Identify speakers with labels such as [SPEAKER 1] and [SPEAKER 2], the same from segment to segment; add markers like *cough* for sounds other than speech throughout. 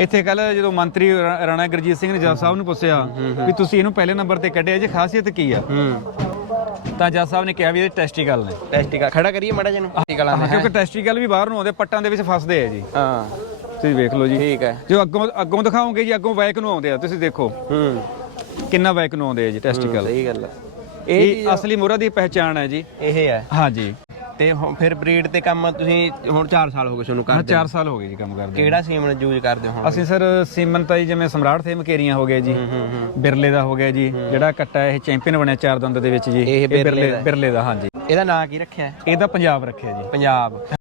[SPEAKER 1] ਇੱਥੇ ਕੱਲ ਜਦੋਂ ਮੰਤਰੀ ਰਾ- ਰਾਣਾ ਗੁਰਜੀਤ ਸਿੰਘ ਨੇ ਜੱਜ ਸਾਹਿਬ ਨੂੰ ਪੁੱਛਿਆ ਵੀ ਤੁਸੀਂ ਇਹਨੂੰ ਪਹਿਲੇ ਨੰਬਰ ਤੇ ਕੱਢਿਆ ਜੀ ਖਾਸੀਅਤ ਕੀ ਆ? ਤਾਂ ਜੱਜ ਸਾਹਿਬ ਨੇ ਕਿਹਾ ਵੀ ਇਹ ਟੈਸਟੀਕਲ ਨੇ।
[SPEAKER 2] ਟੈਸਟਿਕਾ ਖੜਾ ਕਰੀਏ ਮਾੜਾ ਜਿਹਨੂੰ ਟੈਸਟਿਕਲਾਂ
[SPEAKER 1] ਹਾਂ, ਕਿਉਂਕਿ ਟੈਸਟੀਕਲ ਵੀ ਬਾਹਰ ਨੂੰ ਆਉਂਦੇ ਪੱਟਾਂ ਦੇ ਵਿੱਚ ਫਸਦੇ ਆ ਜੀ।
[SPEAKER 2] ਹਾਂ।
[SPEAKER 1] ਤੁਸੀਂ ਵੇਖ ਲਓ ਜੀ।
[SPEAKER 2] ਠੀਕ ਹੈ।
[SPEAKER 1] ਜੋ ਅੱਗੋਂ ਅੱਗੋਂ ਦਿਖਾਓਗੇ ਜੀ ਅੱਗੋਂ ਬੈਕ ਨੂੰ ਆਉਂਦੇ ਆ ਤੁਸੀਂ ਦੇਖੋ।
[SPEAKER 2] ਹੂੰ।
[SPEAKER 1] ਕਿੰਨਾ ਬੈਕ ਨੂੰ ਆਉਂਦੇ ਆ ਜੀ ਟੈਸਟੀਕਲ
[SPEAKER 2] ਸਹੀ ਗੱਲ ਹੈ ਇਹ
[SPEAKER 1] ਇਹ ਅਸਲੀ ਮੋਹਰਾ ਦੀ ਪਹਿਚਾਣ ਹੈ ਜੀ।
[SPEAKER 2] ਇਹ ਹੈ।
[SPEAKER 1] ਹਾਂਜੀ
[SPEAKER 2] ਤੇ ਹੁਣ ਫਿਰ ਬਰੀਡ ਤੇ ਕੰਮ ਤੁਸੀਂ ਹੁਣ 4 ਸਾਲ ਹੋ ਗਏ ਤੁਹਾਨੂੰ
[SPEAKER 1] ਹਾਂ
[SPEAKER 2] ਕਰਦੇ
[SPEAKER 1] 4 ਸਾਲ ਹੋ ਗਏ ਜੀ ਕੰਮ ਕਰਦੇ
[SPEAKER 2] ਕਿਹੜਾ ਸੀਮਨ ਯੂਜ਼ ਕਰਦੇ ਹੋ ਹੁਣ?
[SPEAKER 1] ਅਸੀਂ ਸਰ ਸੀਮਨ ਤਾਂ ਜੀ ਜਿਵੇਂ ਸਮਰਾਟ ਥੇ ਮਕੇਰੀਆਂ ਹੋ ਗਏ ਜੀ। ਬਿਰਲੇ ਦਾ ਹੋ ਗਿਆ ਜੀ। ਜਿਹੜਾ ਕੱਟਾ ਇਹ ਚੈਂਪੀਅਨ ਬਣਿਆ ਚਾਰ ਦੰਦ ਦੇ ਵਿੱਚ ਜੀ।
[SPEAKER 2] ਇਹ ਬਿਰਲੇ ਦਾ।
[SPEAKER 1] ਬਿਰਲੇ ਦਾ ਹਾਂਜੀ।
[SPEAKER 2] ਇਹਦਾ ਨਾਂ ਕੀ ਰੱਖਿਆ? ਹੈ?
[SPEAKER 1] ਇਹਦਾ ਪੰਜਾਬ ਰੱਖਿਆ ਜੀ।
[SPEAKER 2] ਪੰਜਾਬ।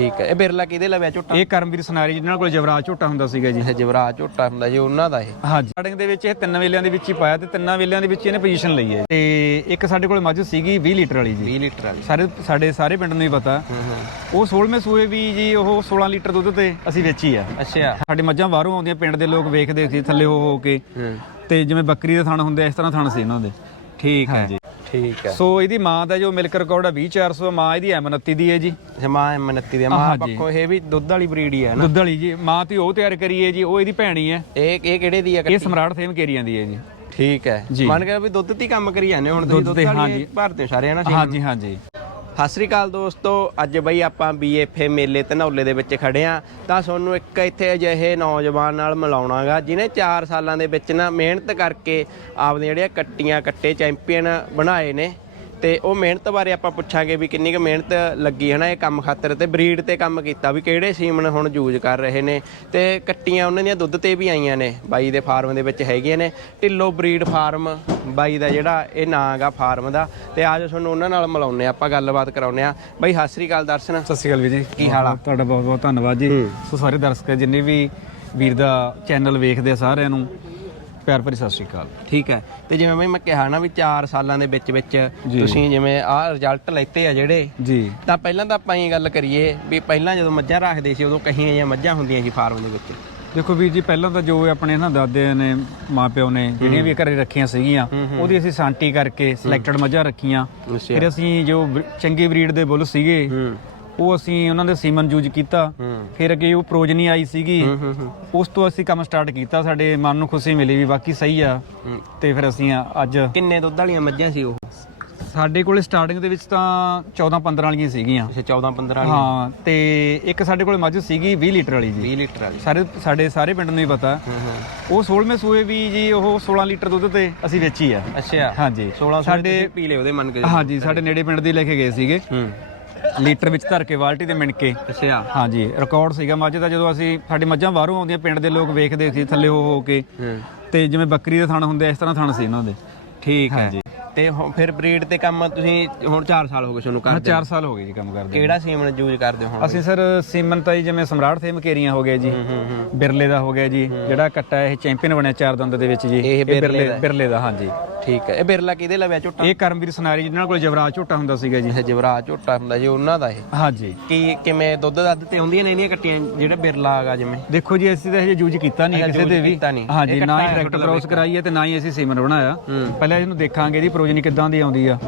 [SPEAKER 2] ਠੀਕ ਹੈ। ਇਹ ਬਿਰਲਾ ਕਿਹਦੇ ਲਵਿਆ ਝੋਟਾ?
[SPEAKER 1] ਇਹ ਕਰਮਵੀਰ ਸਨਾਰੀ ਜਿਹਨਾਂ ਕੋਲ ਜਵਰਾਜ ਝੋਟਾ ਹੁੰਦਾ ਸੀਗਾ ਜੀ।
[SPEAKER 2] ਇਹ ਜਵਰਾਜ ਝੋਟਾ ਹੁੰਦਾ ਜੀ ਉਹਨਾਂ ਦਾ ਇਹ।
[SPEAKER 1] ਹਾਂਜੀ। ਸਟਾਰਟਿੰਗ ਦੇ ਵਿੱਚ ਇਹ ਤਿੰਨ ਵੇਲਿਆਂ ਦੇ ਵਿੱਚ ਹੀ ਪਾਇਆ ਤੇ ਤਿੰਨਾਂ ਵੇਲਿਆਂ ਦੇ ਵਿੱਚ ਇਹਨੇ ਪੋਜੀਸ਼ਨ ਲਈ ਹੈ। ਤੇ ਇੱਕ ਸਾਡੇ ਕੋਲ ਮੱਝ ਸੀਗੀ 20 ਲੀਟਰ ਵਾਲੀ ਜੀ।
[SPEAKER 2] 20 ਲੀਟਰ ਵਾਲੀ।
[SPEAKER 1] ਸਾਰੇ ਸਾਡੇ ਸਾਰੇ ਪਿੰਡ ਨੂੰ ਹੀ ਪਤਾ। ਉਹ 16ਵੇਂ ਸੂਏ ਵੀ ਜੀ ਉਹ 16 ਲੀਟਰ ਦੁੱਧ ਤੇ ਅਸੀਂ ਵੇਚੀ ਆ।
[SPEAKER 2] ਅੱਛਾ।
[SPEAKER 1] ਸਾਡੇ ਮੱਝਾਂ ਬਾਹਰੋਂ ਆਉਂਦੀਆਂ ਪਿੰਡ ਦੇ ਲੋਕ ਵੇਖਦੇ ਸੀ ਥੱਲੇ ਹੋ ਹੋ ਕੇ। ਤੇ ਜਿਵੇਂ ਬੱਕਰੀ ਦੇ ਥਣ ਹੁੰਦੇ ਇਸ ਤਰ੍ਹਾਂ ਥਣ ਸੀ ਇਹਨਾਂ ਦੇ।
[SPEAKER 2] ਠੀਕ ਹੈ
[SPEAKER 1] ਹਾਂਜੀ
[SPEAKER 2] ਠੀਕ ਹੈ।
[SPEAKER 1] ਸੋ ਇਹਦੀ ਮਾਂ ਦਾ ਜੋ ਮਿਲਕ ਰਿਕਾਰਡ ਹੈ 20400 ਮਾਂ ਇਹਦੀ M29 ਦੀ ਹੈ ਜੀ।
[SPEAKER 2] ਜਮਾ ਮਨੱਤੀ ਦੇ ਮਾਂ
[SPEAKER 1] ਹਾਂਜੀ।
[SPEAKER 2] ਪੱਖੋਂ ਇਹ ਵੀ ਦੁੱਧ ਵਾਲੀ ਬਰੀਡ ਹੀ ਹੈ ਨਾ
[SPEAKER 1] ਦੁੱਧ ਵਾਲੀ ਜੀ। ਮਾਂ ਤੇ ਉਹ ਤਿਆਰ ਕਰੀ ਹੈ ਜੀ ਉਹ ਇਹਦੀ ਭੈਣ ਹੀ
[SPEAKER 2] ਇਹ ਇਹ ਕਿਹੜੇ ਦੀ ਹੈ
[SPEAKER 1] ਇਹ ਸਮਰਾਟ ਥੇਮ ਕੇਰੀਆਂ ਦੀ ਹੈ ਜੀ।
[SPEAKER 2] ਠੀਕ ਹੈ।
[SPEAKER 1] ਜੀ।
[SPEAKER 2] ਮੰਨ ਕੇ ਵੀ ਦੁੱਧ ਤੇ ਹੀ ਕੰਮ ਕਰੀ ਜਾਂਦੇ ਹੋ ਹੁਣ ਤੁਸੀਂ
[SPEAKER 1] ਦੁੱਧ
[SPEAKER 2] ਦੁੱਧ
[SPEAKER 1] ਤੇ,
[SPEAKER 2] ਵਾਲੀ
[SPEAKER 1] ਹਾਂਜੀ।
[SPEAKER 2] ਭਰਦੇ ਹੋ ਸਾਰੇ ਹਨਾ
[SPEAKER 1] ਹਾਂਜੀ ਹਾਂਜੀ
[SPEAKER 2] ਸਤਿ ਸ੍ਰੀ ਅਕਾਲ ਦੋਸਤੋ, ਅੱਜ ਬਈ ਆਪਾਂ ਬੀਐਫਏ ਮੇਲੇ ਧਨੌਲੇ ਦੇ ਵਿੱਚ ਖੜੇ ਆ। ਤਾਂ ਤੁਹਾਨੂੰ ਇੱਕ ਇੱਥੇ ਅਜਿਹੇ ਨੌਜਵਾਨ ਨਾਲ ਮਿਲਾਉਣਾਗਾ, ਜਿਨੇ 4 ਸਾਲਾਂ ਦੇ ਵਿੱਚ ਨਾ ਮਿਹਨਤ ਕਰਕੇ ਆਪਦੀਆਂ ਜਿਹੜੀਆਂ ਕੱਟੀਆਂ, ਕੱਟੇ ਚੈਂਪੀਅਨ ਬਣਾਏ ਨੇ। ਤੇ ਉਹ ਮਿਹਨਤ ਬਾਰੇ ਆਪਾਂ ਪੁੱਛਾਂਗੇ ਵੀ ਕਿੰਨੀ ਕੁ ਮਿਹਨਤ ਲੱਗੀ ਹੈ ਨਾ ਇਹ ਕੰਮ ਖਾਤਰ ਤੇ ਬਰੀਡ ਤੇ ਕੰਮ ਕੀਤਾ ਵੀ ਕਿਹੜੇ ਸੀਮਨ ਹੁਣ ਯੂਜ਼ ਕਰ ਰਹੇ ਨੇ ਤੇ ਕੱਟੀਆਂ ਉਹਨਾਂ ਦੀਆਂ ਦੁੱਧ ਤੇ ਵੀ ਆਈਆਂ ਨੇ ਬਾਈ ਦੇ ਫਾਰਮ ਦੇ ਵਿੱਚ ਹੈਗੀਆਂ ਨੇ ਢਿੱਲੋ ਬਰੀਡ ਫਾਰਮ ਬਾਈ ਦਾ ਜਿਹੜਾ ਇਹ ਨਾਂ ਗਾ ਫਾਰਮ ਦਾ ਤੇ ਆਜੋ ਤੁਹਾਨੂੰ ਉਹਨਾਂ ਨਾਲ ਮਿਲਾਉਂਦੇ ਆ ਆਪਾਂ ਗੱਲਬਾਤ ਕਰਾਉਂਦੇ ਆ ਬਾਈ ਸਤਿ ਸ੍ਰੀ ਅਕਾਲ ਦਰਸ਼ਨ।
[SPEAKER 1] ਸਤਿ ਸ਼੍ਰੀ ਅਕਾਲ ਵੀਰ ਜੀ।
[SPEAKER 2] ਕੀ ਹਾਲ ਆ?
[SPEAKER 1] ਤੁਹਾਡਾ ਬਹੁਤ ਬਹੁਤ ਧੰਨਵਾਦ ਜੀ। ਸੋ ਸਾਰੇ ਦਰਸ਼ਕ ਜਿੰਨੇ ਵੀ ਵੀਰ ਦਾ ਚੈਨਲ ਵੇਖਦੇ ਆ ਸਾਰਿਆਂ ਨੂੰ ਪਿਆਰ ਭਰੀ ਸਤਿ ਸ਼੍ਰੀ ਅਕਾਲ।
[SPEAKER 2] ਠੀਕ ਹੈ। ਤੇ ਜਿਵੇਂ ਬਈ ਮੈਂ ਕਿਹਾ ਨਾ ਵੀ 4 ਸਾਲਾਂ ਦੇ ਵਿੱਚ ਵਿੱਚ ਤੁਸੀਂ ਜਿਵੇਂ ਆਹ ਰਿਜ਼ਲਟ ਲੈਤੇ ਆ ਜਿਹੜੇ
[SPEAKER 1] ਜੀ।
[SPEAKER 2] ਤਾਂ ਪਹਿਲਾਂ ਤਾਂ ਆਪਾਂ ਇਹ ਗੱਲ ਕਰੀਏ ਵੀ ਪਹਿਲਾਂ ਜਦੋਂ ਮੱਝਾਂ ਰੱਖਦੇ ਸੀ ਉਦੋਂ ਕਹੀਆਂ ਜਿਹੀਆਂ ਮੱਝਾਂ ਹੁੰਦੀਆਂ ਸੀ ਫਾਰਮ ਦੇ ਵਿੱਚ।
[SPEAKER 1] ਦੇਖੋ ਵੀਰ ਜੀ ਪਹਿਲਾਂ ਤਾਂ ਜੋ ਆਪਣੇ ਨਾ ਦਾਦੇ ਨੇ ਮਾਪਿਓ ਨੇ ਜਿਹੜੀਆਂ ਵੀ ਘਰੇ ਰੱਖੀਆਂ ਸੀਗੀਆਂ ਉਹਦੀ ਅਸੀਂ ਸਾਂਟੀ ਕਰਕੇ ਸਿਲੈਕਟਡ ਮੱਝਾਂ ਰੱਖੀਆਂ। ਫਿਰ ਅਸੀਂ ਜੋ ਚੰਗੀ ਬਰੀਡ ਦੇ ਬੁੱਲ ਸੀਗੇ ਉਹ ਅਸੀਂ ਉਹਨਾਂ ਦੇ ਸੀਮਨ ਯੂਜ਼ ਕੀਤਾ। ਫਿਰ ਅੱਗੇ ਉਹ ਪ੍ਰੋਜਨੀ ਆਈ ਸੀਗੀ। ਉਸ ਤੋਂ ਅਸੀਂ ਕੰਮ ਸਟਾਰਟ ਕੀਤਾ ਸਾਡੇ ਮਨ ਨੂੰ ਖੁਸ਼ੀ ਮਿਲੀ ਵੀ ਬਾਕੀ ਸਹੀ ਆ। ਤੇ ਫਿਰ ਅਸੀਂ ਅੱਜ
[SPEAKER 2] ਕਿੰਨੇ ਦੁੱਧ ਵਾਲੀਆਂ ਮੱਝਾਂ ਸੀ ਉਹ?
[SPEAKER 1] ਸਾਡੇ ਕੋਲ ਸਟਾਰਟਿੰਗ ਦੇ ਵਿੱਚ ਤਾਂ 14 15 ਵਾਲੀਆਂ ਸੀਗੀਆਂ।
[SPEAKER 2] ਅੱਛਾ 14 15 ਵਾਲੀਆਂ।
[SPEAKER 1] ਹਾਂ ਤੇ ਇੱਕ ਸਾਡੇ ਕੋਲ ਮੱਝ ਸੀਗੀ 20 ਲੀਟਰ ਵਾਲੀ ਜੀ।
[SPEAKER 2] 20 ਲੀਟਰ ਵਾਲੀ।
[SPEAKER 1] ਸਾਰੇ ਸਾਡੇ ਸਾਰੇ ਪਿੰਡ ਨੂੰ ਹੀ ਪਤਾ।
[SPEAKER 2] ਹੂੰ ਹੂੰ।
[SPEAKER 1] ਉਹ 16ਵੇਂ ਸੂਏ ਵੀ ਜੀ ਉਹ 16 ਲੀਟਰ ਦੁੱਧ ਤੇ ਅਸੀਂ ਵੇਚੀ ਆ।
[SPEAKER 2] ਅੱਛਾ।
[SPEAKER 1] ਹਾਂਜੀ।
[SPEAKER 2] 1600
[SPEAKER 1] ਸਾਡੇ
[SPEAKER 2] ਸਾਡੇ ਪੀ ਲਿਓ ਉਹਦੇ ਮੰਨ ਕੇ
[SPEAKER 1] ਹਾਂਜੀ ਸਾਡੇ ਨੇੜੇ ਪਿੰਡ ਦੇ ਲੈ ਕੇ ਗਏ ਸੀਗੇ।
[SPEAKER 2] ਹੂੰ।
[SPEAKER 1] ਲੀਟਰ ਵਿੱਚ ਧਰ ਕੇ ਬਾਲਟੀ ਤੇ ਮਿਣ ਕੇ।
[SPEAKER 2] ਅੱਛਾ।
[SPEAKER 1] ਹਾਂਜੀ ਰਿਕਾਰਡ ਸੀਗਾ ਮੱਝ ਦਾ ਜਦੋਂ ਅਸੀਂ ਸਾਡੀ ਮੱਝਾਂ ਬਾਹਰੋਂ ਆਉਂਦੀਆਂ ਪਿੰਡ ਦੇ ਲੋਕ ਵੇਖਦੇ ਸੀ ਥੱਲੇ ਹੋ ਹੋ ਕੇ। ਤੇ ਜਿਵੇਂ ਬੱਕਰੀ ਦੇ ਥਣ ਹੁੰਦੇ ਇਸ ਤਰ੍ਹਾਂ ਥਣ ਸੀ ਇਹਨਾਂ ਦੇ।
[SPEAKER 2] ਠੀਕ ਹੈ
[SPEAKER 1] ਹਾਂਜੀ।
[SPEAKER 2] ਤੇ ਹੁਣ ਫਿਰ ਬਰੀਡ ਤੇ ਕੰਮ ਤੁਸੀਂ ਹੁਣ 4 ਸਾਲ ਹੋ ਗਏ ਤੁਹਾਨੂੰ
[SPEAKER 1] ਹਾਂ
[SPEAKER 2] ਕਰਦੇ
[SPEAKER 1] 4 ਸਾਲ ਹੋ ਗਏ ਜੀ ਕੰਮ ਕਰਦੇ
[SPEAKER 2] ਕਿਹੜਾ ਸੀਮਨ ਯੂਜ਼ ਕਰਦੇ ਹੋ ਹੁਣ
[SPEAKER 1] ਅਸੀਂ ਸਰ ਸੀਮਨ ਤਾਂ ਜੀ ਜਿਵੇਂ ਸਮਰਾਟ ਥੇ ਮਕੇਰੀਆਂ ਹੋ ਗਏ ਜੀ। ਬਿਰਲੇ ਦਾ ਹੋ ਗਿਆ ਜੀ। ਜਿਹੜਾ ਕੱਟਾ ਇਹ ਚੈਂਪੀਅਨ ਬਣਿਆ ਚਾਰ ਦੰਦ ਦੇ ਵਿੱਚ ਜੀ।
[SPEAKER 2] ਇਹ ਬਿਰਲੇ ਦਾ।
[SPEAKER 1] ਬਿਰਲੇ ਦਾ ਹਾਂਜੀ।
[SPEAKER 2] ਠੀਕ ਹੈ। ਇਹ ਬਿਰਲਾ ਕਿਹਦੇ ਲਵਿਆ ਝੋਟਾ?
[SPEAKER 1] ਇਹ ਕਰਮਵੀਰ ਸਨਾਰੀ ਜਿਹਨਾਂ ਕੋਲ ਜਵਰਾਜ ਝੋਟਾ ਹੁੰਦਾ ਸੀਗਾ ਜੀ।
[SPEAKER 2] ਇਹ ਜਵਰਾਜ ਝੋਟਾ ਹੁੰਦਾ ਜੀ ਉਹਨਾਂ ਦਾ ਇਹ?
[SPEAKER 1] ਹਾਂਜੀ।
[SPEAKER 2] ਕੀ ਕਿਵੇਂ ਦੁੱਧ ਦੱਧ ਤੇ ਹੁੰਦੀਆਂ ਨੇ ਇਹਦੀਆਂ ਕੱਟੀਆਂ ਜਿਹੜਾ ਬਿਰਲਾ ਹੈਗਾ ਜਿਵੇਂ?
[SPEAKER 1] ਦੇਖੋ ਜੀ ਅਸੀਂ ਤਾਂ ਇਹ ਯੂਜ਼ ਕੀਤਾ ਨਹੀਂ
[SPEAKER 2] ਅੱਛਾ,
[SPEAKER 1] ਕਿਸੇ ਦੇ ਵੀ। ਹਾਂਜੀ ਨਾ ਹੀ
[SPEAKER 2] ਮਤਲਬ
[SPEAKER 1] ਕ੍ਰੋਸ ਕਰਾਈ ਹੈ ਤੇ ਨਾ ਹੀ ਅਸੀਂ ਸੀਮਨ ਬਣਾਇਆ। ਪਹਿਲਾਂ ਇਹਨੂੰ ਦੇਖਾਂਗੇ ਇਹਦੀ ਪ੍ਰੋਜਨੀ ਕਿੱਦਾਂ ਦੀ ਆਉਂਦੀ ਆ।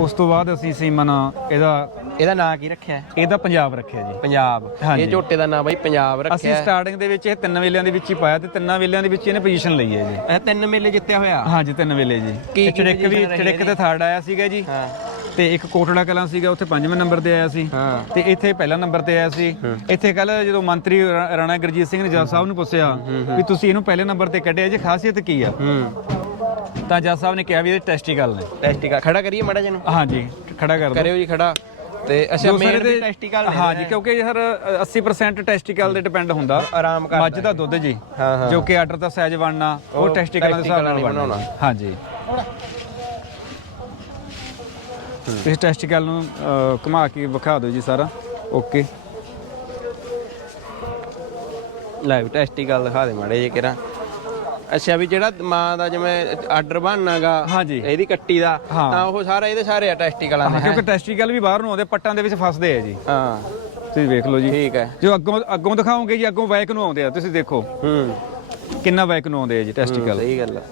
[SPEAKER 1] ਉਸ ਤੋਂ ਬਾਅਦ ਅਸੀਂ ਸੀਮਨ ਇਹਦਾ
[SPEAKER 2] ਇਹਦਾ ਨਾਂ ਕੀ ਰੱਖਿਆ?
[SPEAKER 1] ਇਹਦਾ ਪੰਜਾਬ ਰੱਖਿਆ ਜੀ।
[SPEAKER 2] ਪੰਜਾਬ।
[SPEAKER 1] ਹਾਂਜੀ।
[SPEAKER 2] ਇਹ ਝੋਟੇ ਦਾ ਨਾਂ ਬਾਈ ਪੰਜਾਬ
[SPEAKER 1] ਅਸੀਂ
[SPEAKER 2] ਰੱਖਿਆ। ਹੈ।
[SPEAKER 1] ਸਟਾਰਟਿੰਗ ਦੇ ਵਿੱਚ ਇਹ ਤਿੰਨ ਵੇਲਿਆਂ ਦੇ ਵਿੱਚ ਹੀ ਪਾਇਆ ਤੇ ਤਿੰਨਾਂ ਵੇਲਿਆਂ ਦੇ ਵਿੱਚ ਇਹਨੇ ਪੋਜੀਸ਼ਨ ਲਈ ਹੈ ਜੀ।
[SPEAKER 2] ਇਹ ਤਿੰਨ ਮੇਲੇ ਜਿੱਤਿਆ ਹੋਇਆ?
[SPEAKER 1] ਹਾਂਜੀ ਤਿੰਨ ਵੇਲੇ ਜੀ।
[SPEAKER 2] ਕੀ-
[SPEAKER 1] ਚੜਿੱਕ ਵੀ ਚੜਿੱਕ ਤੇ ਥਰਡ ਆਇਆ ਸੀਗਾ ਜੀ।
[SPEAKER 2] ਹਾਂ।
[SPEAKER 1] ਤੇ ਇੱਕ ਕੋਟੜਾ ਕਲਾਂ ਸੀਗਾ ਉੱਥੇ ਪੰਜਵੇਂ ਨੰਬਰ ਤੇ ਆਇਆ ਸੀ।
[SPEAKER 2] ਹਾਂ।
[SPEAKER 1] ਤੇ ਇੱਥੇ ਪਹਿਲਾ ਨੰਬਰ ਤੇ ਆਇਆ ਸੀ। ਇੱਥੇ ਕੱਲ ਜਦੋਂ ਮੰਤਰੀ ਰਾਣਾ ਗੁਰਜੀਤ ਸਿੰਘ ਨੇ ਜੱਜ ਸਾਹਿਬ ਨੂੰ ਪੁੱਛਿਆ ਵੀ ਤੁਸੀਂ ਇਹਨੂੰ ਪਹਿਲੇ ਨੰਬਰ ਤੇ ਕੱਢਿਆ ਜੀ ਖਾਸੀਅਤ ਕੀ ਆ?
[SPEAKER 2] ਹੂੰ।
[SPEAKER 1] ਤਾਂ ਜੱਜ ਸਾਹਿਬ ਨੇ ਕਿਹਾ ਵੀ ਇਹ ਟੈਸਟੀਕਲ ਨੇ।
[SPEAKER 2] ਟੈਸਟਿਕਾ ਖੜਾ ਕਰੀਏ ਮੜਾ ਜਿਹਨੂੰ
[SPEAKER 1] ਹਾਂਜੀ ਖੜਾ ਕਰ ਦਿਓ।
[SPEAKER 2] ਕਰਿਓ ਜੀ ਖੜਾ। ਤੇ ਅੱਛਾ ਮੇਨ ਦੇ ਟੈਸਟਿਕਲ
[SPEAKER 1] ਹਾਂਜੀ ਕਿਉਂਕਿ ਸਰ 80% ਟੈਸਟੀਕਲ ਤੇ ਡਿਪੈਂਡ ਹੁੰਦਾ।
[SPEAKER 2] ਆਰਾਮ ਕਰ
[SPEAKER 1] ਮੱਝ ਦਾ ਦੁੱਧ ਜੀ
[SPEAKER 2] ਹਾਂ ਹਾਂ।
[SPEAKER 1] ਜੋ ਕਿ ਆਰਡਰ ਦਾ ਸਾਈਜ਼ ਬਣਨਾ ਉਹ ਟੈਸਟੀਕਲਾਂ ਦੇ ਹਿਸਾਬ ਨਾਲ
[SPEAKER 2] testicle ਨਾਲ
[SPEAKER 1] ਬਣਾਉਣਾ। ਇਸ ਟੈਸਟੀਕਲ ਨੂੰ ਅਹ, ਘੁਮਾ ਕੇ ਵਿਖਾ ਦਿਓ ਜੀ ਸਾਰਾ। ਓਕੇ
[SPEAKER 2] ਲਾਈਵ ਟੈਸਟਿਕਲ ਦਿਖਾ ਦੇ ਮਾੜੇ ਜੇ ਕਿਰਾ ਅੱਛਾ ਵੀ ਜਿਹੜਾ ਮਾਂ ਦਾ ਜਿਵੇਂ ਆਰਡਰ ਬਣਨਾਗਾ
[SPEAKER 1] ਹਾਂਜੀ।
[SPEAKER 2] ਇਹਦੀ ਕੱਟੀ ਦਾ
[SPEAKER 1] ਹਾਂ।
[SPEAKER 2] ਤਾਂ ਉਹ ਸਾਰਾ ਇਹਦੇ ਸਾਰੇ ਆ ਟੈਸਟਿਕਲਾਂ ਦੇ
[SPEAKER 1] ਕਿਉਂਕਿ ਟੈਸਟੀਕਲ ਵੀ ਬਾਹਰ ਨੂੰ ਆਉਂਦੇ ਪੱਟਾਂ ਦੇ ਵਿੱਚ ਫਸਦੇ ਆ ਜੀ।
[SPEAKER 2] ਹਾਂ।
[SPEAKER 1] ਤੁਸੀਂ ਵੇਖ ਲਓ ਜੀ।
[SPEAKER 2] ਠੀਕ ਹੈ।
[SPEAKER 1] ਜੋ ਅੱਗੋਂ ਅੱਗੋਂ ਦਿਖਾਓਗੇ ਜੀ ਅੱਗੋਂ ਬੈਕ ਨੂੰ ਆਉਂਦੇ ਆ ਤੁਸੀਂ ਦੇਖੋ।
[SPEAKER 2] ਹੂੰ।
[SPEAKER 1] ਕਿੰਨਾ ਬੈਕ ਨੂੰ ਆਉਂਦੇ ਆ ਜੀ ਟੈਸਟੀਕਲ
[SPEAKER 2] ਸਹੀ ਗੱਲ ਹੈ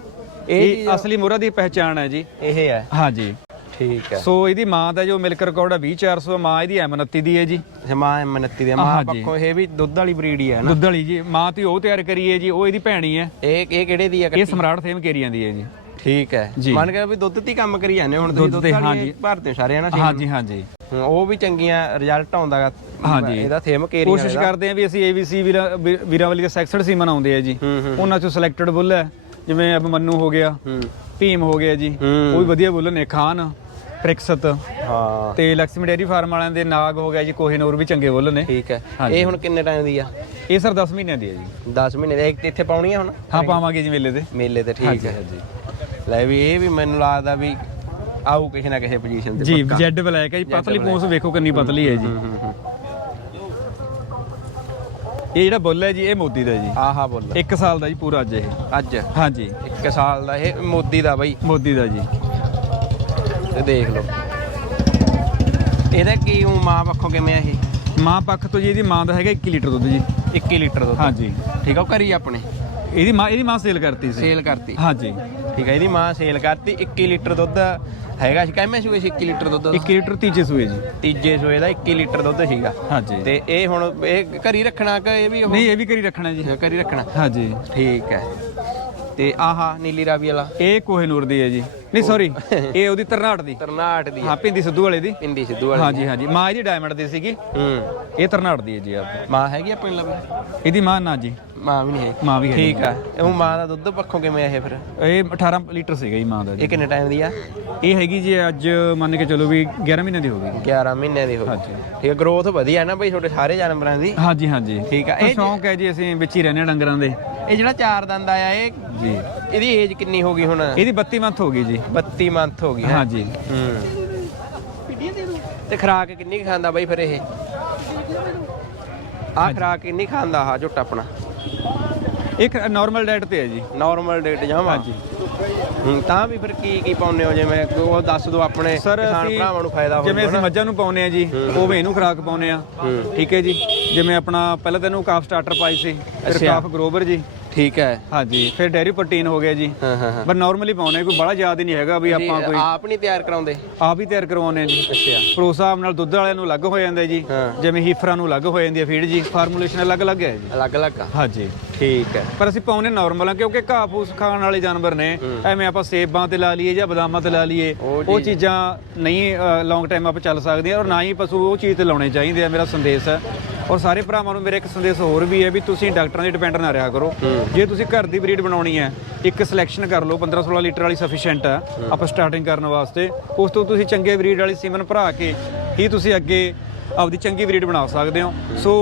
[SPEAKER 2] ਇਹ
[SPEAKER 1] ਅਸਲੀ ਮੋਹਰਾ ਦੀ ਪਹਿਚਾਣ ਹੈ ਜੀ।
[SPEAKER 2] ਇਹ ਹੈ।
[SPEAKER 1] ਹਾਂਜੀ
[SPEAKER 2] ਠੀਕ ਹੈ।
[SPEAKER 1] ਸੋ ਇਹਦੀ ਮਾਂ ਦਾ ਜੋ ਮਿਲਕ ਰਿਕਾਰਡ ਹੈ 20400 ਮਾਂ ਇਹਦੀ M29 ਦੀ ਹੈ ਜੀ।
[SPEAKER 2] ਮਾਂ M29 ਦੀ ਮਾਂ
[SPEAKER 1] ਹਾਂਜੀ।
[SPEAKER 2] ਪੱਖੋਂ ਇਹ ਵੀ ਦੁੱਧ ਵਾਲੀ ਬਰੀਡ ਹੀ ਹੈ ਨਾ।
[SPEAKER 1] ਦੁੱਧ ਵਾਲੀ ਜੀ। ਮਾਂ ਤੇ ਉਹ ਤਿਆਰ ਕਰੀ ਹੈ ਜੀ ਉਹ ਇਹਦੀ ਭੈਣੀ ਹੈ
[SPEAKER 2] ਇਹ ਇਹ ਕਿਹੜੇ ਦੀ ਹੈ
[SPEAKER 1] ਇਹ? ਸਮਰਾਟ ਥੇਮ ਕੇਰੀਆਂ ਦੀ ਹੈ ਜੀ।
[SPEAKER 2] ਠੀਕ ਹੈ।
[SPEAKER 1] ਜੀ।
[SPEAKER 2] ਮੰਨ ਕੇ ਵੀ ਦੁੱਧ ਤੇ ਹੀ ਕੰਮ ਕਰੀ ਜਾਂਦੇ ਹੋ ਹੁਣ ਤੁਸੀਂ
[SPEAKER 1] ਦੁੱਧ
[SPEAKER 2] ਦੁੱਧ
[SPEAKER 1] ਤੇ,
[SPEAKER 2] ਵਾਲੀ
[SPEAKER 1] ਹਾਂਜੀ।
[SPEAKER 2] ਭਰਦੇ ਹੋ ਸਾਰੇ ਹਨਾ
[SPEAKER 1] ਹਾਂਜੀ ਹਾਂਜੀ
[SPEAKER 2] ਹੂੰ, ਉਹ ਵੀ ਚੰਗੀਆਂ ਰਿਜ਼ਲਟ ਆਉਂਦਾ ਗਾ।
[SPEAKER 1] ਹਾਂਜੀ।
[SPEAKER 2] ਇਹਦਾ ਥੇਮ ਕੇਰੀਆਂ
[SPEAKER 1] ਕੋਸ਼ਿਸ਼ ਕਰਦੇ ਆ ਵੀ ਅਸੀਂ ABC ਵੀਰਾਵਲੀ ਦੇ ਸੈਕਸਡ ਸੀਮਨ ਆਉਂਦੇ ਆ ਜੀ।
[SPEAKER 2] ਹੂੰ
[SPEAKER 1] ਉਹਨਾਂ ਚੋਂ ਸਿਲੈਕਟਡ ਬੁੱਲ ਹੈ। ਜਿਵੇਂ ਅਬ ਮੰਨੂ ਹੋ ਗਿਆ
[SPEAKER 2] ਹੂੰ।
[SPEAKER 1] ਭੀਮ ਹੋ ਗਿਆ ਜੀ। ਉਹ ਵੀ ਵਧੀਆ ਬੁੱਲ ਨੇ ਖਾਨ ਪ੍ਰਿਕਸਤ।
[SPEAKER 2] ਹਾਂ।
[SPEAKER 1] ਤੇ ਲక్ష్ਮੀ ਡੇਅਰੀ ਫਾਰਮ ਵਾਲਿਆਂ ਦੇ ਨਾਗ ਹੋ ਗਿਆ ਜੀ ਕੋਹੀਨੂਰ ਵੀ ਚੰਗੇ ਬੁੱਲ ਨੇ।
[SPEAKER 2] ਠੀਕ ਹੈ। ਇਹ ਹੁਣ ਕਿੰਨੇ ਟਾਈਮ ਦੀ ਆ?
[SPEAKER 1] ਇਹ ਸਰ 10 ਮਹੀਨਿਆਂ ਦੀ ਹੈ ਜੀ।
[SPEAKER 2] 10 ਮਹੀਨੇ ਦੇ ਇੱਥੇ ਪਾਉਣੀ ਆ ਹੁਣ?
[SPEAKER 1] ਹਾਂ ਪਾਵਾਂਗੇ ਜੀ ਮੇਲੇ ਤੇ।
[SPEAKER 2] ਮੇਲੇ ਤੇ ਠੀਕ ਹੈ।
[SPEAKER 1] ਹਾਂਜੀ।
[SPEAKER 2] ਲੈ ਵੀ ਇਹ ਵੀ ਮੈਨੂੰ ਲੱਗਦਾ ਵੀ ਆਊ ਕਿਸੇ ਨਾ ਕਿਸੇ ਪੋਜੀਸ਼ਨ ਤੇ
[SPEAKER 1] ਜੀ। ਜੈਡ ਬਲੈਕ ਹੈ ਜੀ ਪਤਲੀ ਪੂੰਛ ਵੇਖੋ ਕਿੰਨੀ ਪਤਲੀ ਹੈ ਜੀ।
[SPEAKER 2] ਹੂੰ, ਹੂੰ, ਹੂੰ।
[SPEAKER 1] ਇਹ ਜਿਹੜਾ ਬੁੱਲ ਹੈ ਜੀ ਇਹ ਮੋਦੀ ਦਾ ਜੀ।
[SPEAKER 2] ਆਹਾ ਬੋਲ।
[SPEAKER 1] 1 ਸਾਲ ਦਾ ਜੀ ਪੂਰਾ ਅੱਜ ਇਹ।
[SPEAKER 2] ਅੱਜ?
[SPEAKER 1] ਹਾਂਜੀ।
[SPEAKER 2] ਇੱਕ ਸਾਲ ਦਾ ਇਹ ਮੋਦੀ ਦਾ ਬਈ।
[SPEAKER 1] ਮੋਦੀ ਦਾ ਜੀ।
[SPEAKER 2] ਤੇ ਦੇਖ ਲਓ। ਇਹਦਾ ਕੀ ਮਾਂ ਪੱਖੋਂ ਕਿਵੇਂ ਆ ਇਹ?
[SPEAKER 1] ਮਾਂ ਪੱਖ ਤੋਂ ਜੀ ਇਹਦੀ ਮਾਂ ਦਾ ਹੈਗਾ 21 ਲੀਟਰ ਦੁੱਧ ਜੀ।
[SPEAKER 2] 21 ਲੀਟਰ ਦੁੱਧ।
[SPEAKER 1] ਹਾਂਜੀ।
[SPEAKER 2] ਠੀਕ ਆ ਉਹ ਕਰੀ ਆਪਣੇ।
[SPEAKER 1] ਇਹਦੀ ਮਾਂ ਇਹਦੀ ਮਾਂ ਸੇਲ ਕਰਤੀ ਸੀ।
[SPEAKER 2] ਸੇਲ ਕਰਤੀ।
[SPEAKER 1] ਹਾਂਜੀ।
[SPEAKER 2] ਠੀਕ ਹੈ ਇਹਦੀ ਮਾਂ ਸੇਲ ਕਰਤੀ 21 ਲੀਟਰ ਦੁੱਧ ਹੈਗਾ ਸੀ। ਕਿੰਨੇ ਸੂਏ ਸੀ 21 ਲੀਟਰ ਦੁੱਧ
[SPEAKER 1] 1 ਲੀਟਰ ਤੀਜੇ ਸੂਏ ਜੀ।
[SPEAKER 2] ਤੀਜੇ ਸੂਏ ਦਾ 21 ਲੀਟਰ ਦੁੱਧ ਸੀਗਾ।
[SPEAKER 1] ਹਾਂਜੀ।
[SPEAKER 2] ਤੇ ਇਹ ਹੁਣ ਇਹ ਘਰੀ ਰੱਖਣਾ ਕਿ ਇਹ ਵੀ
[SPEAKER 1] ਨਹੀਂ ਇਹ ਵੀ ਕਰੀ ਰੱਖਣਾ ਜੀ।
[SPEAKER 2] ਘਰੀ ਰੱਖਣਾ?
[SPEAKER 1] ਹਾਂਜੀ।
[SPEAKER 2] ਠੀਕ ਹੈ। ਤੇ ਆਹਾ ਨੀਲੀ ਰਾਵੀ ਵਾਲਾ।
[SPEAKER 1] ਇਹ ਕੋਹੇਨੂਰ ਦੀ ਹੈ ਜੀ। ਨਹੀਂ ਸੌਰੀ *laughs* ਇਹ ਉਹਦੀ ਤਰਨਾਟ ਦੀ।
[SPEAKER 2] ਤਰਨਾਟ ਦੀ
[SPEAKER 1] ਹਾਂ। ਪਿੰਦੀ ਸਿੱਧੂ ਵਾਲੇ ਦੀ।
[SPEAKER 2] ਪਿੰਡੀ ਸਿੱਧੂ ਵਾਲੀ
[SPEAKER 1] ਹਾਂਜੀ ਹਾਂਜੀ। ਮਾਂ ਇਹਦੀ ਡਾਇਮੰਡ ਦੀ ਸੀਗੀ।
[SPEAKER 2] ਹੂੰ।
[SPEAKER 1] ਇਹ ਤਰਨਾਟ ਦੀ ਹੈ ਜੀ ਆਪ।
[SPEAKER 2] ਮਾਂ ਹੈਗੀ ਆਪਣੀ ਲਵੇ?
[SPEAKER 1] ਇਹਦੀ ਮਾਂ ਨਾ ਜੀ।
[SPEAKER 2] ਮਾਂ ਵੀ ਨਹੀਂ ਹੈ
[SPEAKER 1] ਮਾਂ ਵੀ ਹੈ
[SPEAKER 2] ਠੀਕ ਆ। ਉਹ ਮਾਂ ਦਾ ਦੁੱਧ ਪੱਖੋਂ ਕਿਵੇਂ ਇਹ ਫਿਰ?
[SPEAKER 1] ਇਹ 18 ਲੀਟਰ ਸੀਗਾ ਜੀ ਮਾਂ ਦਾ ਜੀ।
[SPEAKER 2] ਇਹ ਕਿੰਨੇ ਟਾਈਮ ਦੀ ਆ?
[SPEAKER 1] ਇਹ ਹੈਗੀ ਜੀ ਅੱਜ ਮੰਨ ਕੇ ਚਲੋ ਵੀ 11 ਮਹੀਨੇ ਦੀ ਹੋ ਗਈ
[SPEAKER 2] 11 ਮਹੀਨਿਆਂ ਦੀ ਹੋ ਗਈ।
[SPEAKER 1] ਹਾਂਜੀ।
[SPEAKER 2] ਠੀਕ ਹੈ ਗਰੋਥ ਵਧੀਆ ਨਾ ਬਈ ਤੁਹਾਡੇ ਸਾਰੇ ਜਾਨਵਰਾਂ ਦੀ?
[SPEAKER 1] ਹਾਂਜੀ ਹਾਂਜੀ।
[SPEAKER 2] ਠੀਕ ਆ।
[SPEAKER 1] ਇਹ
[SPEAKER 2] ਇਹ
[SPEAKER 1] ਸ਼ੌਂਕ ਹੈ ਜੀ ਅਸੀਂ ਵਿੱਚ ਹੀ ਰਹਿੰਦੇ ਹਾਂ ਡੰਗਰਾਂ ਦੇ।
[SPEAKER 2] ਇਹ ਜਿਹੜਾ ਚਾਰ ਦੰਦ ਆਇਆ ਇਹ
[SPEAKER 1] ਜੀ।
[SPEAKER 2] ਇਹਦੀ ਏਜ ਕਿੰਨੀ ਹੋ ਗਈ ਹੁਣ?
[SPEAKER 1] ਇਹਦੀ 32 ਮੰਥ ਹੋ ਗਈ ਜੀ।
[SPEAKER 2] 32 ਮੰਥ ਹੋ ਗਈ ਹੈ?
[SPEAKER 1] ਹਾਂਜੀ।
[SPEAKER 2] ਹੂੰ। ਤੇ ਖਰਾਕ ਕਿੰਨੀ ਕੁ ਖਾਂਦਾ ਬਾਈ ਫਿਰ ਇਹ? ਆ ਖਰਾਕ ਕਿੰਨੀ ਖਾਂਦਾ ਆ ਝੋਟਾ ਆਪਣਾ?
[SPEAKER 1] ਇੱਕ ਨਾਰਮਲ ਡਾਈਟ ਤੇ ਹੈ ਜੀ।
[SPEAKER 2] ਨਾਰਮਲ ਡੇਟ ਜਾਵਾਂ?
[SPEAKER 1] ਹਾਂਜੀ।
[SPEAKER 2] ਹੂੰ ਤਾਂ ਵੀ ਫਿਰ ਕੀ ਕੀ ਪਾਉਨੇ ਹੋ? ਜਿਵੇਂ ਉਹ ਦੱਸ ਦਿਓ ਆਪਣੇ
[SPEAKER 1] ਸਰ
[SPEAKER 2] ਕਿਸਾਨ
[SPEAKER 1] ਅਸੀਂ
[SPEAKER 2] ਭਰਾਵਾਂ ਨੂੰ ਫਾਇਦਾ ਹੋਵੇ
[SPEAKER 1] ਜਿਵੇਂ ਅਸੀਂ ਮੱਝਾਂ ਨੂੰ ਪਾਉਨੇ ਆ ਜੀ ਉਵੇਂ ਇਹਨੂੰ ਖੁਰਾਕ ਪਾਉਨੇ ਆ ਠੀਕ ਹੈ ਜੀ। ਜਿਵੇਂ ਆਪਣਾ ਪਹਿਲਾਂ ਤਾਂ ਇਹਨੂੰ ਕਾਫ ਸਟਾਰਟਰ ਪਾਈ ਸੀ ਫਿਰ
[SPEAKER 2] ਅੱਛਾ।
[SPEAKER 1] ਕਾਫ ਗਰੋਵਰ ਜੀ।
[SPEAKER 2] ਠੀਕ ਹੈ।
[SPEAKER 1] ਹਾਂਜੀ ਫਿਰ ਡੈਰੀ ਪ੍ਰੋਟੀਨ ਹੋ ਗਿਆ ਜੀ।
[SPEAKER 2] ਹਾਂ ਹਾਂ ਹਾਂ।
[SPEAKER 1] ਪਰ ਨਾਰਮਲੀ ਪਾਉਨੇ ਕੋਈ ਬੜਾ ਜ਼ਿਆਦਾ ਨਹੀਂ ਹੈਗਾ ਵੀ ਆਪਾਂ ਕੋਈ
[SPEAKER 2] ਆਪ ਨਹੀਂ ਤਿਆਰ ਕਰਾਉਂਦੇ।
[SPEAKER 1] ਆਪ ਹੀ ਤਿਆਰ ਕਰਵਾਉਨੇ ਜੀ।
[SPEAKER 2] ਅੱਛਾ।
[SPEAKER 1] ਪ੍ਰੋ ਹਿਸਾਬ ਨਾਲ ਦੁੱਧ ਵਾਲਿਆਂ ਨੂੰ ਅਲੱਗ ਹੋ ਜਾਂਦਾ ਜੀ।
[SPEAKER 2] ਹਾਂ।
[SPEAKER 1] ਜਿਵੇਂ ਹੀਫਰਾਂ ਨੂੰ ਅਲੱਗ ਹੋ ਜਾਂਦੀ ਹੈ ਫੀਡ ਜੀ। ਫਾਰਮੂਲੇਸ਼ਨ ਅਲੱਗ-ਅਲੱਗ ਹੈ ਜੀ।
[SPEAKER 2] ਅਲੱਗ-ਅਲੱਗ ਆ।
[SPEAKER 1] ਹਾਂਜੀ।
[SPEAKER 2] ਠੀਕ ਹੈ।
[SPEAKER 1] ਪਰ ਅਸੀਂ ਪਾਉਨੇ ਨਾਰਮਲ ਆ ਕਿਉਂਕਿ ਘਾਹ ਫੂਸ ਖਾਣ ਵਾਲੇ ਜਾਨਵਰ ਨੇ। ਐਵੇਂ ਆਪਾਂ ਸੇਬਾਂ ਤੇ ਲਾ ਲਈਏ ਜਾਂ ਬਦਾਮਾਂ ਤੇ ਲਾ ਲਈਏ।
[SPEAKER 2] ਉਹ
[SPEAKER 1] ਉਹ ਚੀਜ਼ਾਂ ਨਹੀਂ ਲੌਂਗ ਟਾਈਮ ਆਪ ਚੱਲ ਸਕਦੀਆਂ ਔਰ ਨਾ ਹੀ ਪਸ਼ੂ ਉਹ ਚੀਜ਼ ਤੇ ਲਾਉਣੇ ਚਾਹੀਦੇ ਆ ਮੇਰਾ ਸੰਦੇਸ਼ ਹੈ। ਔਰ ਸਾਰੇ ਭਰਾਵਾਂ ਨੂੰ ਮੇਰਾ ਇੱਕ ਸੰਦੇਸ਼ ਹੋਰ ਵੀ ਹੈ ਵੀ ਤੁਸੀਂ ਡਾਕਟਰਾਂ ਦੇ ਡਿਪੈਂਡ ਨਾ ਰਿਹਾ ਕਰੋ। ਜੇ ਤੁਸੀਂ ਘਰ ਦੀ ਬਰੀਡ ਬਣਾਉਣੀ ਹੈ ਇੱਕ ਸਿਲੈਕਸ਼ਨ ਕਰ ਲਓ 15 16 ਲੀਟਰ ਵਾਲੀ ਸਫੀਸ਼ੀਐਂਟ ਹੈ ਆਪਾਂ ਸਟਾਰਟਿੰਗ ਕਰਨ ਵਾਸਤੇ ਉਸ ਤੋਂ ਤੁਸੀਂ ਚੰਗੇ ਬਰੀਡ ਵਾਲੀ ਸੀਮਨ ਭਰਾ ਕੇ ਹੀ ਤੁਸੀਂ ਅੱਗੇ ਆਪਦੀ ਚੰਗੀ ਬਰੀਡ ਬਣਾ ਸਕਦੇ ਹੋ। ਸੋ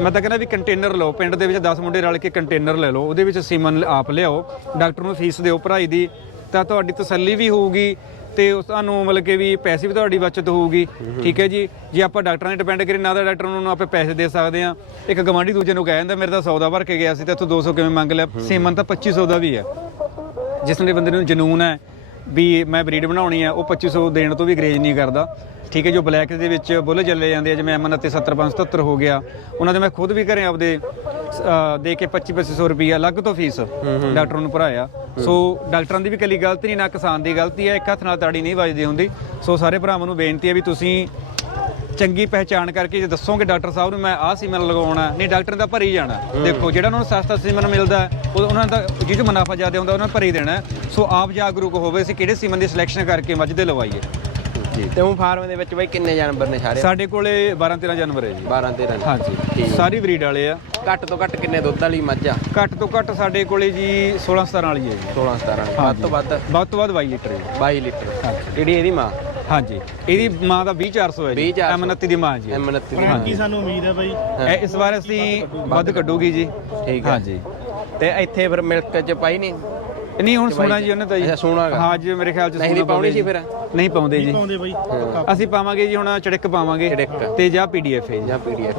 [SPEAKER 1] ਮੈਂ ਤਾਂ ਕਹਿੰਦਾ ਵੀ ਕੰਟੇਨਰ ਲਓ ਪਿੰਡ ਦੇ ਵਿੱਚ 10 ਮੁੰਡੇ ਰਲ ਕੇ ਕੰਟੇਨਰ ਲੈ ਲਓ ਉਹਦੇ ਵਿੱਚ ਸੀਮਨ ਆਪ ਲਿਆਓ ਡਾਕਟਰ ਨੂੰ ਫੀਸ ਦਿਓ ਭਰਾਈ ਦੀ ਤਾਂ ਤੁਹਾਡੀ ਤਸੱਲੀ ਵੀ ਹੋਊਗੀ ਤੇ ਉਸ ਤੁਹਾਨੂੰ ਮਤਲਬ ਕਿ ਵੀ ਪੈਸੇ ਵੀ ਤੁਹਾਡੀ ਬਚਤ ਹੋਊਗੀ। ਠੀਕ ਹੈ ਜੀ? ਜੇ ਆਪਾਂ ਡਾਕਟਰਾਂ ਤੇ ਡਿਪੈਂਡ ਕਰੀ ਨਾ ਤਾਂ ਡਾਕਟਰ ਨੂੰ ਆਪੇ ਪੈਸੇ ਦੇ ਸਕਦੇ ਆ ਇੱਕ ਗਵਾਂਢੀ ਦੂਜੇ ਨੂੰ ਕਹਿ ਜਾਂਦਾ ਮੇਰੇ ਤਾਂ 100 ਦਾ ਭਰ ਕੇ ਗਿਆ ਸੀ ਤੇ ਇੱਥੋਂ 200 ਕਿਵੇਂ ਮੰਗ ਲਿਆ? ਸੀਮਨ ਤਾਂ 2500 ਦਾ ਵੀ ਹੈ। ਜਿਸ ਨੇ ਬੰਦੇ ਨੂੰ ਜਨੂਨ ਹੈ ਵੀ ਮੈਂ ਬਰੀਡ ਬਣਾਉਣੀ ਹੈ ਉਹ 2500 ਦੇਣ ਤੋਂ ਵੀ ਗਰੇਜ ਨਹੀਂ ਕਰਦਾ। ਠੀਕ ਹੈ ਜੋ ਬਲੈਕ ਦੇ ਵਿੱਚ ਬੁੱਲ ਚੱਲੇ ਜਾਂਦੇ ਆ ਜਿਵੇਂ ਐਮਨ ਅਤੇ 70577 ਹੋ ਗਿਆ। ਉਹਨਾਂ ਦੇ ਮੈਂ ਖੁਦ ਵੀ ਘਰੇ ਆਪਦੇ ਦੇ ਕੇ 25 2500 ਰੁਪਈਆ ਅਲੱਗ ਤੋਂ ਫੀਸ ਡਾਕਟਰ ਨੂੰ ਭਰਾਇਆ। ਸੋ ਡਾਕਟਰਾਂ ਦੀ ਵੀ ਕੱਲੀ ਗਲਤੀ ਨਹੀਂ ਨਾ ਕਿਸਾਨ ਦੀ ਗਲਤੀ ਹੈ ਇੱਕ ਹੱਥ ਨਾਲ ਤਾੜੀ ਨਹੀਂ ਵੱਜਦੀ ਹੁੰਦੀ। ਸੋ ਸਾਰੇ ਭਰਾਵਾਂ ਨੂੰ ਬੇਨਤੀ ਹੈ ਵੀ ਤੁਸੀਂ ਚੰਗੀ ਪਹਿਚਾਣ ਕਰਕੇ ਜੇ ਦੱਸੋਗੇ ਡਾਕਟਰ ਸਾਹਿਬ ਨੂੰ ਮੈਂ ਆਹ ਸੀਮਨ ਲਗਾਉਣਾ ਨਹੀਂ ਡਾਕਟਰ ਤਾਂ ਭਰੀ ਜਾਣਾ ਦੇਖੋ ਜਿਹੜਾ ਉਹਨਾਂ ਨੂੰ ਸਸਤਾ ਸੀਮਨ ਮਿਲਦਾ ਉਹ ਉਹਨਾਂ ਦਾ ਜਿਹਦੇ ਮੁਨਾਫਾ ਜ਼ਿਆਦਾ ਹੁੰਦਾ ਉਹਨਾਂ ਨੇ ਭਰੀ ਦੇਣਾ। ਸੋ ਆਪ ਜਾਗਰੂਕ ਹੋਵੇ ਅਸੀਂ ਕਿਹੜੇ ਸੀਮਨ ਦੀ ਸਿਲੈਕਸ਼ਨ ਕਰਕੇ ਮੱਝ ਦੇ ਲਵਾਈਏ?
[SPEAKER 2] ਤੇ ਉਹ ਫਾਰਮ ਦੇ ਵਿੱਚ ਬਾਈ ਕਿੰਨੇ ਜਾਨਵਰ ਨੇ ਸਾਰੇ?
[SPEAKER 1] ਸਾਡੇ ਕੋਲੇ 12 13 ਜਾਨਵਰ ਹੈ ਜੀ।
[SPEAKER 2] 12 13
[SPEAKER 1] ਹਾਂਜੀ।
[SPEAKER 2] ਠੀਕ।
[SPEAKER 1] ਸਾਰੀ ਬਰੀਡ ਵਾਲੇ ਆ।
[SPEAKER 2] ਘੱਟ ਤੋਂ ਘੱਟ ਕਿੰਨੇ ਦੁੱਧ ਵਾਲੀ ਮੱਝ ਆ?
[SPEAKER 1] ਘੱਟ ਤੋਂ ਘੱਟ ਸਾਡੇ ਕੋਲੇ ਜੀ 16 17 ਵਾਲੀ ਹੈ ਜੀ।
[SPEAKER 2] 16 17 ਵੱਧ ਤੋਂ ਵੱਧ?
[SPEAKER 1] ਵੱਧ ਤੋਂ ਵੱਧ 22 ਲੀਟਰ ਹੈ
[SPEAKER 2] 22 ਲੀਟਰ। ਜਿਹੜੀ ਇਹਦੀ ਮਾਂ?
[SPEAKER 1] ਹਾਂਜੀ। ਇਹਦੀ ਮਾਂ ਦਾ 20400 ਹੈ ਜੀ।
[SPEAKER 2] 20400
[SPEAKER 1] M29 ਦੀ ਮਾਂ ਜੀ।
[SPEAKER 2] M29 ਦੀ
[SPEAKER 1] ਹਾਂਜੀ।
[SPEAKER 3] ਸਾਨੂੰ ਉਮੀਦ ਹੈ ਬਾਈ?
[SPEAKER 1] ਇਹ ਇਸ ਵਾਰ ਅਸੀਂ ਵੱਧ ਕੱਢੂਗੀ ਜੀ।
[SPEAKER 2] ਠੀਕ ਹੈ।
[SPEAKER 1] ਹਾਂਜੀ।
[SPEAKER 2] ਤੇ ਇੱਥੇ ਫਿਰ ਮਿਲਕ ਚ ਪਾਈ ਨਹੀਂ?
[SPEAKER 1] ਨਹੀਂ ਹੁਣ ਸੁਣਾ ਜੀ ਉਹਨੇ ਤਾਂ ਜੀ
[SPEAKER 2] ਅੱਛਾ, ਸੁਣਾ ਗਾ।
[SPEAKER 1] ਹਾਂ ਜੀ ਮੇਰੇ ਖਿਆਲ ਚ
[SPEAKER 2] ਨਹੀਂ
[SPEAKER 1] ਸੁਣਾ
[SPEAKER 2] ਦੀ ਪਾਉਣੀ ਸੀ ਫਿਰ?
[SPEAKER 1] ਨਹੀਂ ਪਾਉਂਦੇ ਜੀ।
[SPEAKER 3] ਪਾਉਂਦੇ ਬਾਈ ਪੱਕਾ
[SPEAKER 1] ਅਸੀਂ ਪਾਵਾਂਗੇ ਜੀ ਹੁਣ ਚੜਿੱਕ ਪਾਵਾਂਗੇ
[SPEAKER 2] ਚੜਿੱਕ।
[SPEAKER 1] ਤੇ ਜਾਂ ਪੀਡੀਐਫ ਹੈ ਜੀ।
[SPEAKER 2] ਜਾਂ ਪੀਡੀਐਫ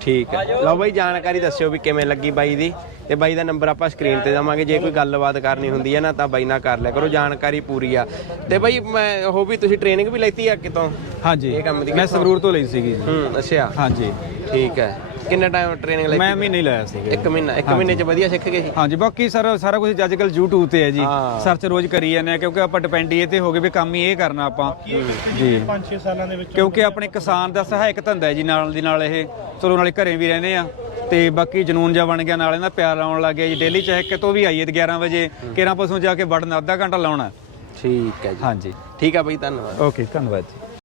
[SPEAKER 2] ਠੀਕ ਹੈ। ਲਓ ਬਾਈ ਜਾਣਕਾਰੀ ਦੱਸਿਓ ਵੀ ਕਿਵੇਂ ਲੱਗੀ ਬਾਈ ਦੀ। ਤੇ ਬਾਈ ਦਾ ਨੰਬਰ ਆਪਾਂ ਸਕਰੀਨ ਤੇ ਦਵਾਂਗੇ। ਜੇ ਕੋਈ ਗੱਲਬਾਤ ਕਰਨੀ ਹੁੰਦੀ ਹੈ ਨਾ ਤਾਂ ਬਾਈ ਨਾਲ ਕਰ ਲਿਆ ਕਰੋ। ਜਾਣਕਾਰੀ ਪੂਰੀ ਆ। ਤੇ ਬਾਈ ਮੈਂ ਉਹ ਵੀ ਤੁਸੀਂ ਟ੍ਰੇਨਿੰਗ ਵੀ ਲੈਤੀ ਆ ਕਿਤੋਂ?
[SPEAKER 1] ਹਾਂਜੀ।
[SPEAKER 2] ਇਹ ਕੰਮ ਦੀ
[SPEAKER 1] ਮੈਂ? ਸੰਗਰੂਰ ਤੋਂ ਲਈ ਸੀਗੀ ਜੀ।
[SPEAKER 2] ਹੂੰ ਅੱਛਾ।
[SPEAKER 1] ਹਾਂਜੀ।
[SPEAKER 2] ਠੀਕ ਹੈ। ਕਿੰਨਾ ਟਾਈਮ ਟ੍ਰੇਨਿੰਗ ਲਈ
[SPEAKER 1] ਮੈਂ ਮਹੀਨੇ ਹੀ ਲਾਇਆ ਸੀ
[SPEAKER 2] ਇੱਕ ਮਹੀਨਾ ਇੱਕ ਮਹੀਨੇ ਚ ਵਧੀਆ ਸਿੱਖ ਗਏ ਸੀ?
[SPEAKER 1] ਹਾਂਜੀ ਬਾਕੀ ਸਰ ਸਾਰਾ ਕੁਝ ਅੱਜ ਕੱਲ YouTube ਤੇ ਹੈ ਜੀ।
[SPEAKER 2] ਹਾਂ।
[SPEAKER 1] ਸਰਚ ਰੋਜ਼ ਕਰੀ ਜਾਂਦੇ ਆ ਕਿਉਂਕਿ ਆਪਾਂ ਡਿਪੈਂਡ ਇਹ ਤੇ ਹੋ ਗਏ ਵੀ ਕੰਮ ਹੀ ਇਹ ਕਰਨਾ ਆਪਾਂ। ਜੀ।
[SPEAKER 3] 5-6 ਸਾਲਾਂ ਦੇ ਵਿੱਚ
[SPEAKER 1] ਕਿਉਂਕਿ ਆਪਣੇ ਕਿਸਾਨ ਦਾ ਸਹਾਇਕ ਧੰਦਾ ਹੈ ਜੀ ਨਾਲ ਦੀ ਨਾਲ ਇਹ। ਚਲੋ ਨਾਲੇ ਘਰੇ ਵੀ ਰਹਿੰਦੇ ਆ। ਤੇ ਬਾਕੀ ਜਨੂਨ ਜਾ ਬਣ ਗਿਆ ਨਾਲ ਇਹਦਾ ਪਿਆਰ ਆਉਣ ਲੱਗ ਗਿਆ ਜੀ। ਡੇਲੀ ਚਾਹੇ ਕਿਤੋਂ ਵੀ ਆਈਏ ਤੇ 11 ਵਜੇ ਕੇਰਾਂ ਪਸੋਂ ਜਾ ਕੇ ਵੜਨ ਅੱਧਾ ਘੰਟਾ ਲਾਉਣਾ।
[SPEAKER 2] ਠੀਕ ਹੈ ਜੀ।
[SPEAKER 1] ਹਾਂਜੀ।
[SPEAKER 2] ਠੀਕ ਆ ਬਈ ਧੰਨਵਾਦ।
[SPEAKER 1] ਓਕੇ ਧੰਨਵਾਦ ਜੀ।